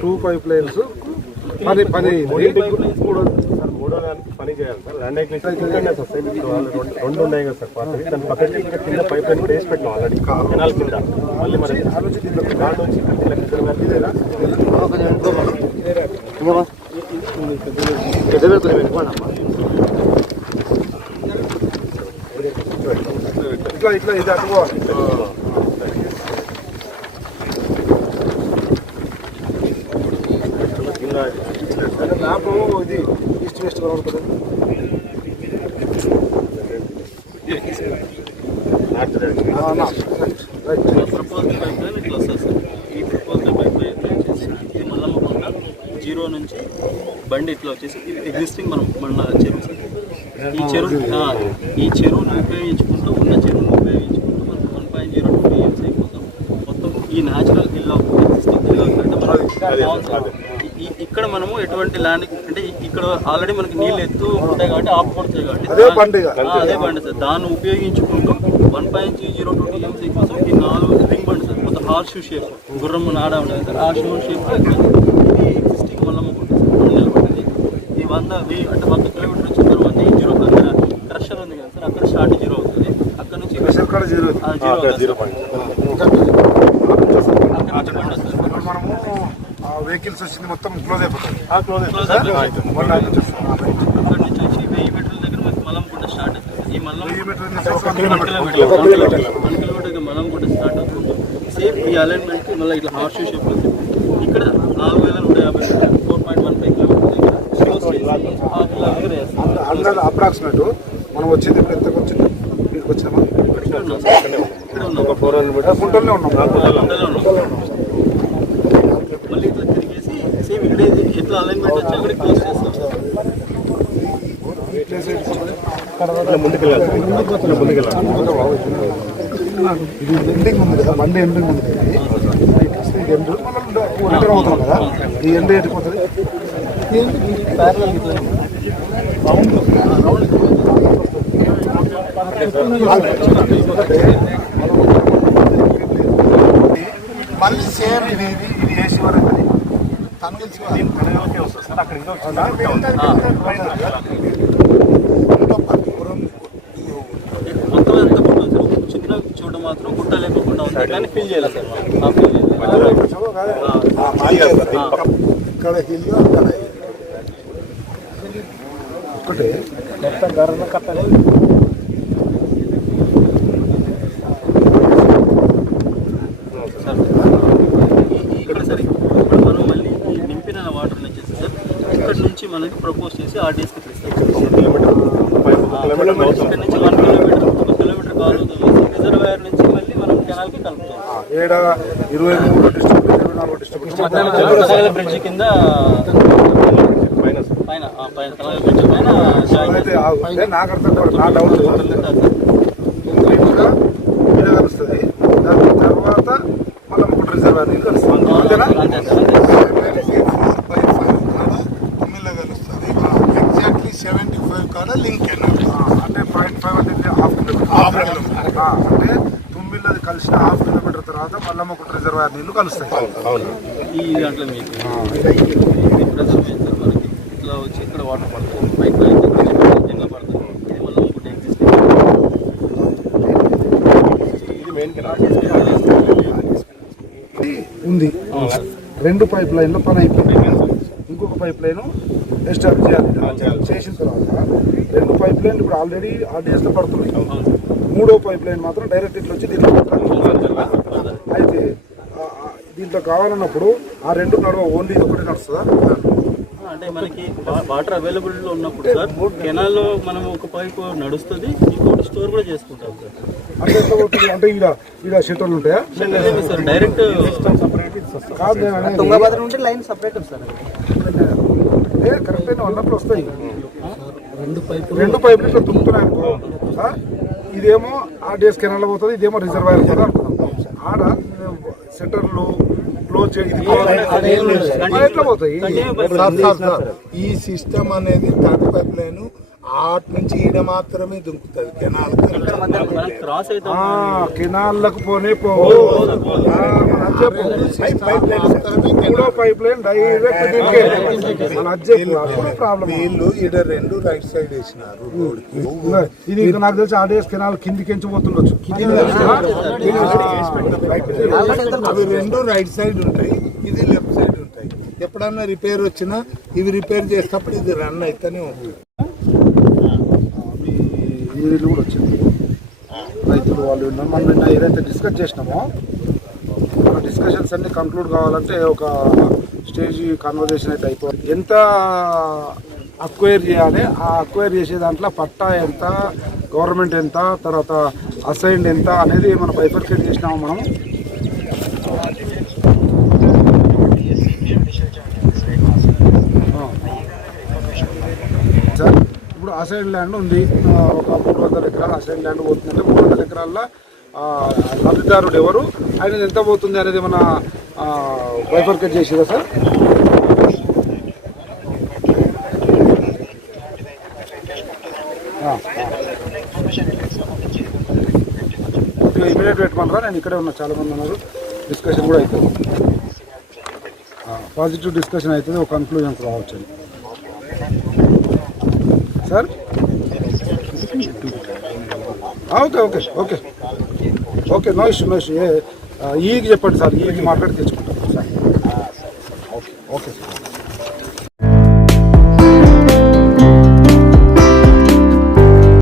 Two pipe lines పని పని పని చేయాలి సార్ ల్యాండ్ రెండు- ఉన్నాయి కదా సార్ దాని కింద పైప్ లైన్ వేసి పెట్టినాం ఆల్రెడీ కెనాల్ కింద మళ్ళీ మరి ఇట్లా ఇట్లా ఇది అటు ఇది ఈస్ట్ వెస్ట్ కనబడుతుంది ఈ జీరో నుంచి బండి ఇట్లా వచ్చేసి ఇది ఎగ్జిస్టింగ్ మనం మన చెరువు సార్. ఈ చెరువు ఈ చెరువును ఉపయోగించుకుంటూ ఉన్న చెరువును ఉపయోగించుకుంటూ మనం one point zero two TMC అయిపోతాం. మొత్తం ఈ న్యాచురల్ ఆఫ్ ఎగ్జిస్టింగ్ ఆఫ్ అంటే మనం ఇక్కడ మనము ఎటువంటి ల్యాండ్ అంటే ఇక్కడ ఆల్రెడీ మనకి నీళ్ళు ఎత్తు ఉంటాయి కాబట్టి ఆపు పడుతాయి కాబట్టి అదే బండి అదే సార్. దాన్ని ఉపయోగించుకుంటూ. One point zero two TMC కోసం ఈ నాలుగు రింగ్ బండి సార్. మొత్తం హార్ షూ షేప్ గుర్రం నాడ ఉండదు సార్ ఆ షూ షేప్ ఇది ఎగ్జిస్టింగ్ వల్ల ఉంటుంది సార్. ఈ వంద వెయ్యి అంటే వంద కిలోమీటర్ వచ్చిన తర్వాత ఈ జీరో అక్కడ క్రషర్ ఉంది కదా సార్. అక్కడ స్టార్ట్ జీరో అవుతుంది. అక్కడ నుంచి జీరో జీరో వెహికల్స్ వచ్చింది మొత్తం క్లోజ్ అయిపోతుంది. మనం కూడా స్టార్ట్ అవుతుంది. సేమ్ ఈ మళ్ళీ ఇట్లా షేప్ ఇక్కడ నాలుగు వేల నూట యాభై four point one five kilometre approximate మనం వచ్చింది ఇప్పుడు ఎంతకు వచ్చింది? వచ్చినామా? ఒక ఫోర్ హండ్రెడ్ ఉన్నాం మళ్ళీ ఇట్లా తిరిగేసి సేమ్ ఇక్కడే ఎట్లా అలైన్మెంట్ వచ్చి అక్కడ క్లోజ్ చేస్తాం ఇట్లా ముందుకెళ్ళాలి సార్. ఇట్లా ముందుకెళ్ళాలి ఇది ఎండింగ్ ఉంది కదా బండి ఎండింగ్ ఉంది ఇది. ఎండ్ రిటర్న్ అవుతాం కదా ఈ ఎండ్ మళ్ళీ సేమ్ ఇది ఇది ఇది వేసి వరకు మొత్తం ఎంత గుట్ట సార్ చిన్న చోట మాత్రం గుట్ట లేకుండా ఉంది కానీ ఫీల్ చేయాలి సార్ ఇక్కడ హిల్ అక్కడ ఒకటి మొత్తం గర్ర కట్టలేదు సార్ ఈ- ఈ- ఇక్కడ సరే ఇప్పుడు మనం మళ్ళీ ఈ నింపిన వాటర్ వచ్చేసి సార్ ఇక్కడ నుంచి మనకి ప్రపోజ్ చేసి ఆర్డీఎస్కి కిలోమీటర్ నుంచి వన్ కిలోమీటర్ ఒక కిలోమీటర్ కాదు రిజర్వాయర్ నుంచి మళ్ళీ మనం కెనాల్కి కలుపుతాం. ఇరవై మూడు డిస్ట్రిక్ట్ ఇరవై నాలుగు డిస్ట్రిక్ట్ బ్రిడ్జ్ కింద పైన. పైన పైన బ్రిడ్జ్. నాకు అర్థం నా డౌట్ కలుస్తుంది. దాని తర్వాత మళ్ళీ ఒకటి రిజర్వ్ నీళ్ళు కలుస్తుంది అంతేనా అంతే సార్ అంతే ఎగ్జాక్ట్లీ సెవెంటీ ఫైవ్ కాడ లింక్ ఆ, అంటే పాయింట్ ఫైవ్ అంటే హాఫ్ కిలోమీటర్ ఆ, అంటే తుమ్మిళ్ళది కలిసిన హాఫ్ కిలోమీటర్ తర్వాత మళ్ళీ ఒకటి రిజర్వాయర్ నీళ్ళు కలుస్తాయి. అవును ఈ దాంట్లో మీకు ఇది ప్రెజర్వేషన్ సార్ మనకి ఇట్లా వచ్చి ఇక్కడ వాటర్ పడుతుంది పైప్ కింద పడుతుంది ఇది ఎగ్జిస్టింగ్ కెనాల్ ఉంది. రెండు పైప్ లైన్లో పని అయిపోయింది. ఇంకొక పైప్ లైన్ ఎస్టాబ్లిష్ చేయాలి. చేసిన తర్వాత రెండు పైప్ లైన్లు ఇప్పుడు ఆల్రెడీ ఆర్డీఎస్లో పడుతున్నాయి. మూడో పైప్ లైన్ మాత్రం డైరెక్ట్ ఇట్లా వచ్చి దీంట్లో అయితే దీంట్లో కావాలన్నప్పుడు ఆ రెండు నడవ ఓన్లీ ఇది ఒకటి నడుస్తుందా? అంటే మనకి వాటర్ అవైలబుల్ ఉన్నప్పుడు సార్ కెనాల్లో మనం ఒక పైపు నడుస్తుంది ఇంకోటి స్టోర్ కూడా చేసుకుంటాం సార్. అంటే ఈడ ఈడ షెటర్లు ఉంటాయా? Sir direct. తుంగభద్ర నుండి లైన్ సపరేట్ ఏ కరెక్ట్ అయిన ఉన్నప్పుడు వస్తాయి. రెండు పైపులు రెండు పైపులు ఇట్లా అనుకో? ఇదేమో ఆర్డిఎస్ కెనాల్ పోతుంది ఇదేమో రిజర్వాయర్ అనుకున్నాం ఆడ సెంటర్లు క్లోజ్ ఎట్లా పోతాయి? ఈ సిస్టమ్ అనేది థర్డ్ పైప్ లైన్ ఆట్ నుంచి ఈడ మాత్రమే దుంకుతుంది. కెనాల్ క్రాస్ అయితే ఆ, కెనాల్లకు పోనే పోవు పైప్ లైన్ డైరెక్ట్ వీళ్ళు ఈడ రెండు రైట్ సైడ్ వేసినారు ఇది నాకు తెలిసి ఆర్డిఎస్ కెనాల్ కిందికి ఎంచి పోతుండొచ్చు. అవి రెండు రైట్ సైడ్ ఉంటాయి. ఇది లెఫ్ట్ సైడ్ ఉంటాయి. ఎప్పుడన్నా రిపేర్ వచ్చినా ఇవి రిపేర్ చేసేటప్పుడు ఇది రన్ అయితేనే ఉంటుంది. ఈ కూడా వచ్చింది. రైతులు వాళ్ళు ఉన్నారు. మనం నిన్న ఏదైతే డిస్కస్ చేసినామో మన డిస్కషన్స్ అన్ని కంక్లూడ్ కావాలంటే ఒక స్టేజ్ కన్వర్జేషన్ అయితే అయిపోయింది ఎంత అక్వైర్ చేయాలి ఆ అక్వైర్ చేసే దాంట్లో పట్టా ఎంత గవర్నమెంట్ ఎంత తర్వాత అసైన్డ్ ఎంత అనేది మనం బైఫర్కేట్ చేసినాము మనం సార్ అసైడ్ అసైన్ ల్యాండ్ ఉంది. ఒక మూడు వందల ఎకరాలు అసైడ్ ల్యాండ్ పోతుందంటే మూడు వందల ఎకరాల్లో లబ్ధిదారుడు ఎవరు? ఆయన ఎంత పోతుంది అనేది మన బైఫర్కేట్ చేసేదా సార్? ఓకే ఇమీడియట్ పెట్టమన్నారా నేను ఇక్కడే ఉన్నా చాలా మంది ఉన్నారు. డిస్కషన్ కూడా అవుతుంది పాజిటివ్ డిస్కషన్ అవుతుంది ఒక కన్క్లూజన్కి రావచ్చు sir? Okay okay okay. Okay no issue no issue. ఈకి చెప్పండి సార్ ఈకి మాట్లాడి తెచ్చుకుంటాం సార్. Okay okay sir.